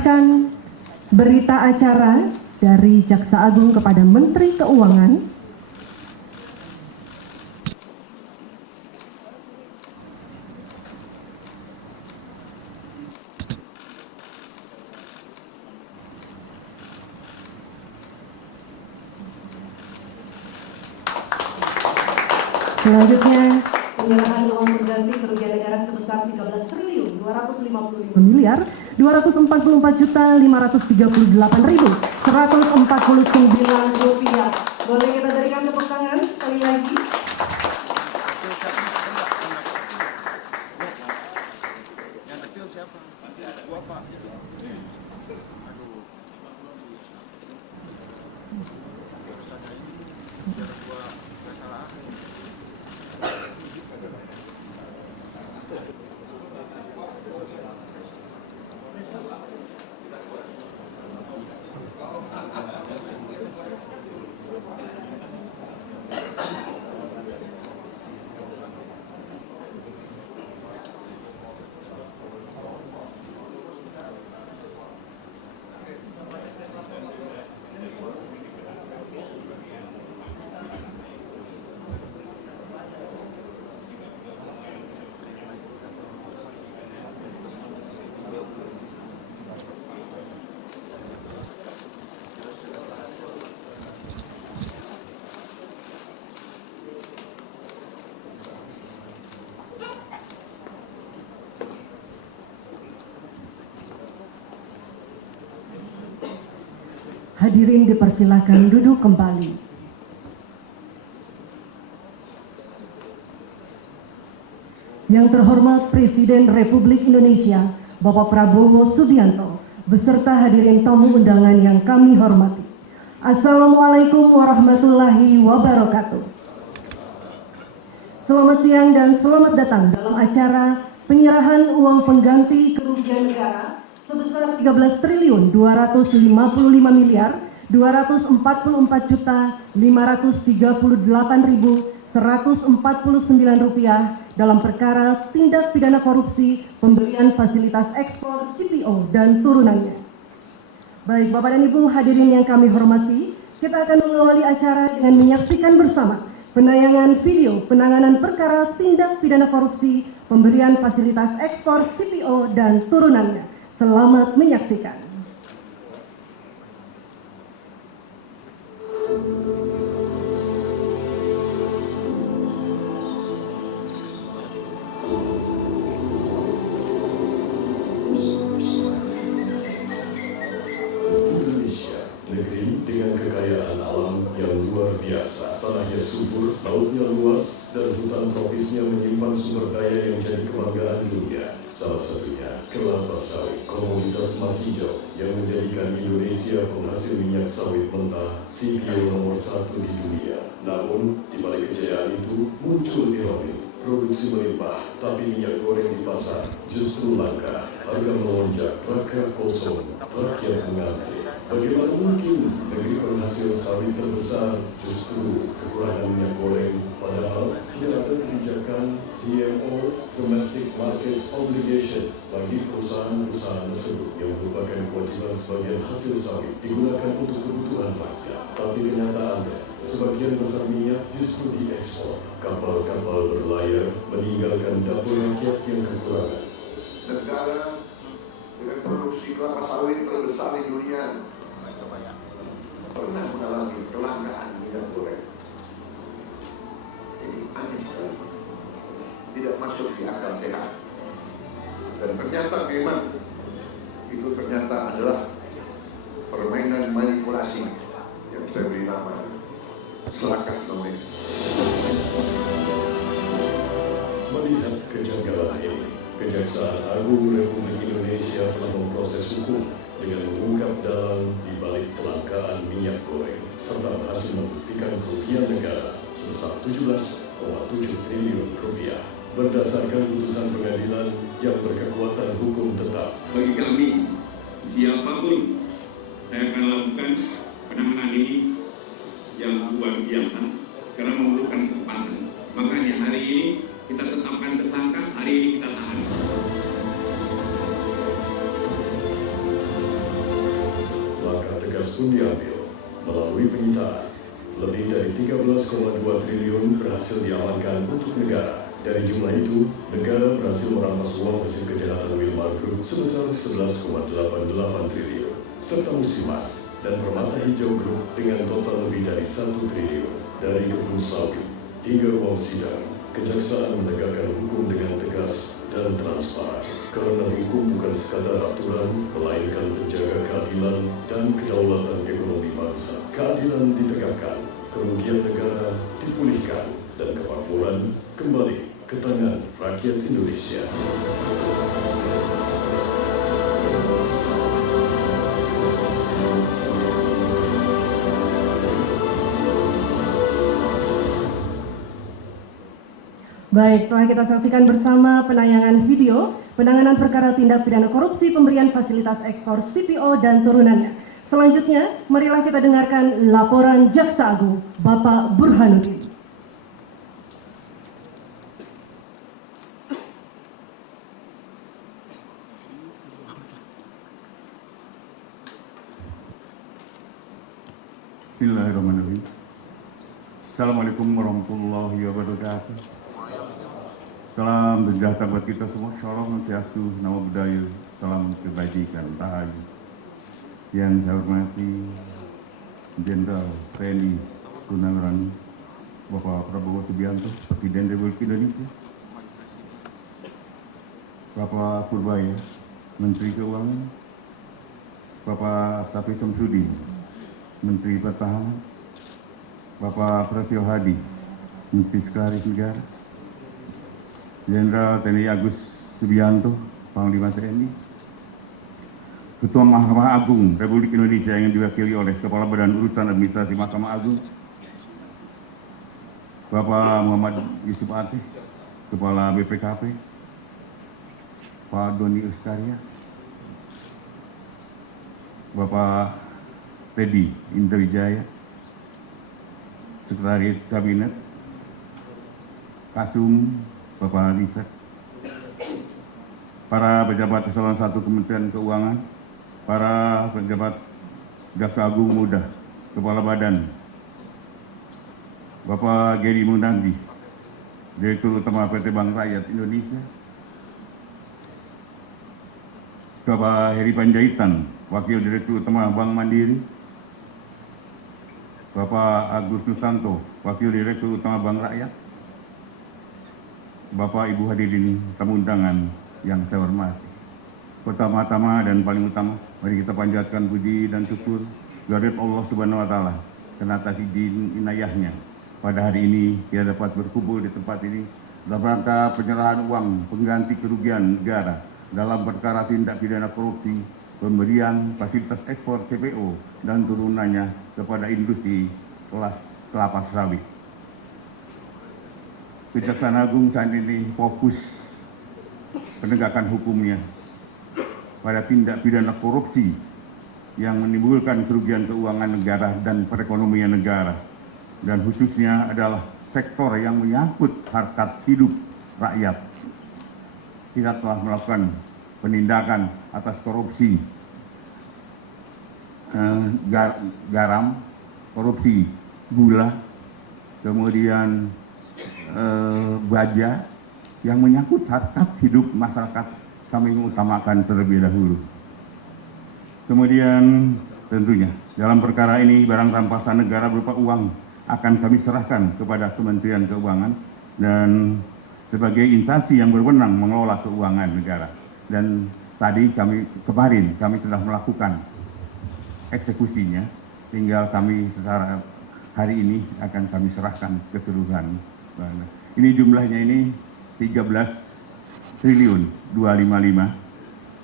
menyerahkan berita acara dari Jaksa Agung kepada Menteri Keuangan. Selanjutnya, penyerahan uang pengganti kerugian negara sebesar 13.254.538.149 rupiah. Boleh kita berikan tepuk tangan sekali lagi. Hadirin dipersilakan duduk kembali. Yang terhormat Presiden Republik Indonesia, Bapak Prabowo Subianto, beserta hadirin tamu undangan yang kami hormati. Assalamualaikum warahmatullahi wabarakatuh. Selamat siang dan selamat datang dalam acara penyerahan uang pengganti kerugian negara sebesar 13.254.538.149 rupiah dalam perkara tindak pidana korupsi pemberian fasilitas ekspor CPO dan turunannya. Baik Bapak dan Ibu hadirin yang kami hormati, kita akan mengawali acara dengan menyaksikan bersama penayangan video penanganan perkara tindak pidana korupsi pemberian fasilitas ekspor CPO dan turunannya. Selamat menyaksikan. Indonesia, negeri dengan kekayaan alam yang luar biasa. Tanahnya subur, lautnya luas, dan hutan tropisnya menyimpan sumber daya yang jadi kebanggaan dunia. Salah satunya kelapa sawit, komoditas emas hijau yang menjadikan Indonesia penghasil minyak sawit mentah CPO nomor 1 di dunia. Namun, di balik kejayaan itu muncul ironi. Produksi melimpah, tapi minyak goreng di pasar justru langka. Harga melonjak, rakyat kosong, rakyat mengantri. Bagaimana mungkin negeri penghasil sawit terbesar justru kekurangan minyak goreng, padahal tidak ada kebijakan DMO (Domestic Market Obligation) bagi perusahaan-perusahaan tersebut yang merupakan kewajiban sebagian hasil sawit digunakan untuk kebutuhan rakyat. Tapi kenyataannya, sebagian besar minyak justru diekspor. Kapal-kapal berlayar meninggalkan dapur rakyat yang kekurangan. Negara dengan produksi kelapa sawit terbesar di dunia pernah mengalami kelangkaan minyak goreng. Ini aneh sekali, tidak masuk di akal sehat. Dan ternyata memang itu ternyata adalah permainan manipulasi yang saya beri nama selakas nomor. Melihat kejanggalan ini, Kejaksaan Agung Republik Indonesia telah memproses hukum dengan mengungkap dalang di balik kelangkaan minyak goreng serta berhasil membuktikan kerugian negara sebesar 17,7 triliun rupiah berdasarkan putusan pengadilan yang berkekuatan hukum tetap. Bagi kami, siapapun saya akan lakukan penanganan ini yang luar biasa karena memerlukan kecepatan. Makanya hari ini kita tetapkan tersangka, hari ini kita tahan. pun diambil. Melalui penyitaan, lebih dari 13,2 triliun berhasil diamankan untuk negara. Dari jumlah itu, negara berhasil merampas uang hasil kejahatan Wilmar Group sebesar 11,88 triliun, serta Musimas dan Permata Hijau Group dengan total lebih dari 1 triliun. Dari kebun sawit hingga ruang sidang, kejaksaan menegakkan hukum dengan tegas dan transparan. Karena hukum bukan sekadar aturan, melainkan menjaga keadilan dan kedaulatan ekonomi bangsa. Keadilan ditegakkan, kerugian negara dipulihkan, dan kemakmuran kembali ke tangan rakyat Indonesia. Baik, telah kita saksikan bersama penayangan video penanganan perkara tindak pidana korupsi pemberian fasilitas ekspor CPO dan turunannya. Selanjutnya, marilah kita dengarkan laporan Jaksa Agung, Bapak Burhanuddin. Bismillahirrahmanirrahim. Assalamualaikum warahmatullahi wabarakatuh. Salam sejahtera buat kita semua. Shalom Swastiastu, Namo Buddhaya, salam kebajikan rahayu. Yang saya hormati Jenderal TNI Purnawirawan Bapak Prabowo Subianto, Presiden Republik Indonesia. Bapak Purbaya, Menteri Keuangan. Bapak Taufik Samsudin, Menteri Pertahanan. Bapak Prasetyo Hadi, Menteri Sekretaris Negara. Jenderal TNI Agus Subianto, Panglima TNI. Ketua Mahkamah Agung Republik Indonesia yang diwakili oleh Kepala Badan Urusan Administrasi Mahkamah Agung, Bapak Muhammad Yusuf Ateh, Kepala BPKP, Pak Doni Uskaria, Bapak Teddy Indrawijaya, Sekretaris Kabinet, Kasum, Bapak Riset, para pejabat eselon 1 Kementerian Keuangan, para pejabat Jaksa Agung Muda, Kepala Badan, Bapak Geri Munandi, Direktur Utama PT Bank Rakyat Indonesia, Bapak Heri Panjaitan, Wakil Direktur Utama Bank Mandiri, Bapak Agus Nusanto, Wakil Direktur Utama Bank Rakyat, Bapak Ibu hadirin tamu undangan yang saya hormati. Pertama-tama dan paling utama, mari kita panjatkan puji dan syukur kehadirat Allah Subhanahu wa taala karena atas izin inayahnya pada hari ini kita dapat berkumpul di tempat ini dalam rangka penyerahan uang pengganti kerugian negara dalam perkara tindak pidana korupsi pemberian fasilitas ekspor CPO dan turunannya kepada industri kelas kelapa sawit. Kejaksaan Agung saat ini fokus penegakan hukumnya pada tindak pidana korupsi yang menimbulkan kerugian keuangan negara dan perekonomian negara, dan khususnya adalah sektor yang menyangkut harkat hidup rakyat. Kita telah melakukan penindakan atas korupsi garam, korupsi gula, kemudian baja yang menyangkut harkat hidup masyarakat kami mengutamakan terlebih dahulu. Kemudian tentunya dalam perkara ini barang rampasan negara berupa uang akan kami serahkan kepada Kementerian Keuangan dan sebagai instansi yang berwenang mengelola keuangan negara. Dan tadi kemarin kami telah melakukan eksekusinya, tinggal kami secara hari ini akan kami serahkan keseluruhan. Ini jumlahnya ini 13 triliun 255,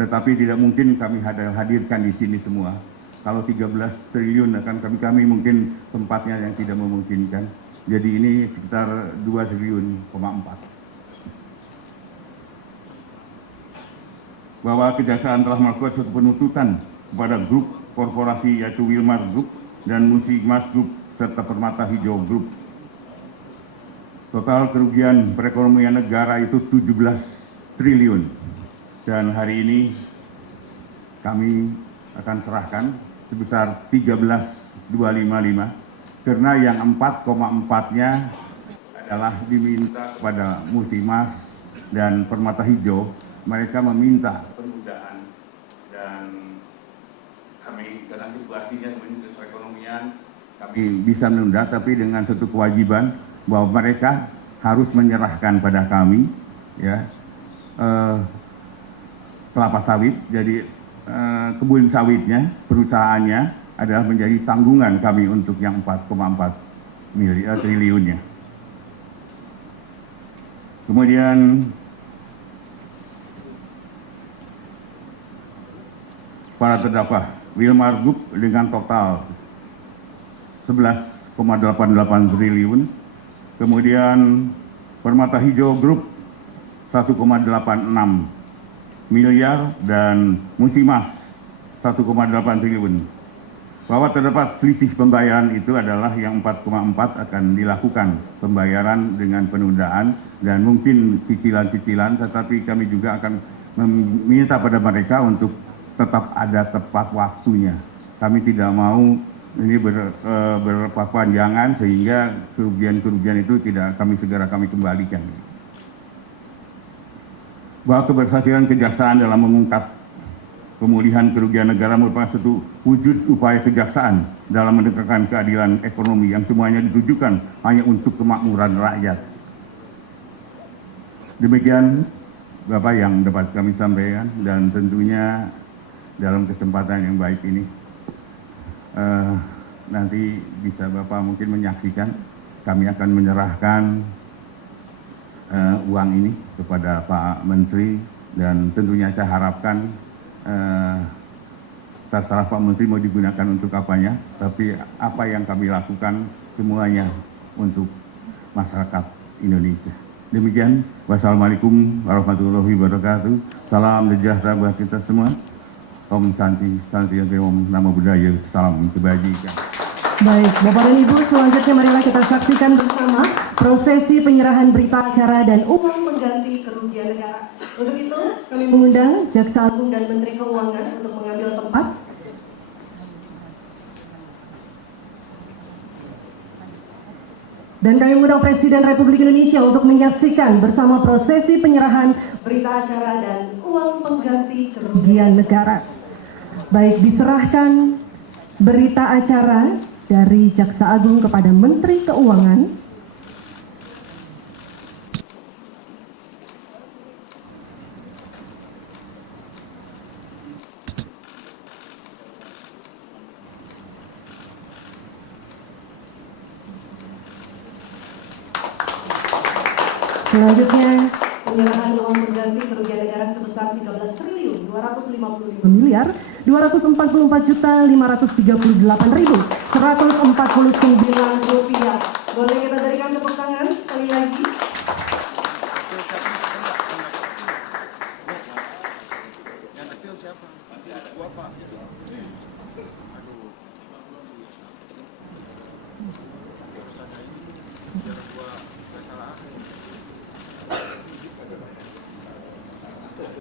tetapi tidak mungkin kami hadirkan di sini semua. Kalau 13 triliun akan kami mungkin tempatnya yang tidak memungkinkan. Jadi ini sekitar 2,4 triliun. Bahwa Kejaksaan telah melakukan suatu penuntutan kepada grup korporasi yaitu Wilmar Group dan Musimas Group serta Permata Hijau Group. Total kerugian perekonomian negara itu 17 triliun. Dan hari ini kami akan serahkan sebesar 13.255, karena yang 4,4-nya adalah diminta kepada Musimas dan Permata Hijau. Mereka meminta penundaan, dan kami karena situasinya perekonomian kami bisa menunda, tapi dengan satu kewajiban bahwa mereka harus menyerahkan pada kami ya kelapa sawit. Jadi kebun sawitnya, perusahaannya adalah menjadi tanggungan kami untuk yang 4,4 triliunnya. Kemudian para terdakwa Wilmar Group dengan total 11,88 triliun, kemudian Permata Hijau Group 1,86 miliar, dan Musimas 1,8 triliun. Bahwa terdapat selisih pembayaran itu adalah yang 4,4 akan dilakukan pembayaran dengan penundaan dan mungkin cicilan-cicilan, tetapi kami juga akan meminta pada mereka untuk tetap ada tepat waktunya. Kami tidak mau ini berpanjangan sehingga kerugian-kerugian itu tidak segera kami kembalikan. Bahwa keberhasilan kejaksaan dalam mengungkap pemulihan kerugian negara merupakan satu wujud upaya kejaksaan dalam menegakkan keadilan ekonomi yang semuanya ditujukan hanya untuk kemakmuran rakyat. Demikian Bapak yang dapat kami sampaikan, dan tentunya dalam kesempatan yang baik ini nanti bisa Bapak mungkin menyaksikan kami akan menyerahkan uang ini kepada Pak Menteri, dan tentunya saya harapkan terserah Pak Menteri mau digunakan untuk apanya, tapi apa yang kami lakukan semuanya untuk masyarakat Indonesia. Demikian, wassalamualaikum warahmatullahi wabarakatuh. Salam sejahtera buat kita semua. Om Santi, Santi Om Namo Buddhaya, salam kebajikan. Baik, Bapak dan Ibu, selanjutnya marilah kita saksikan bersama prosesi penyerahan berita acara dan uang pengganti kerugian negara. Untuk itu, kami mengundang Jaksa Agung dan Menteri Keuangan untuk mengambil tempat. Dan kami mengundang Presiden Republik Indonesia untuk menyaksikan bersama prosesi penyerahan berita acara dan uang pengganti kerugian negara. Baik, diserahkan berita acara dari Jaksa Agung kepada Menteri Keuangan. Selanjutnya, penyerahan uang pengganti kerugian negara sebesar 13.255.244.538.149 rupiah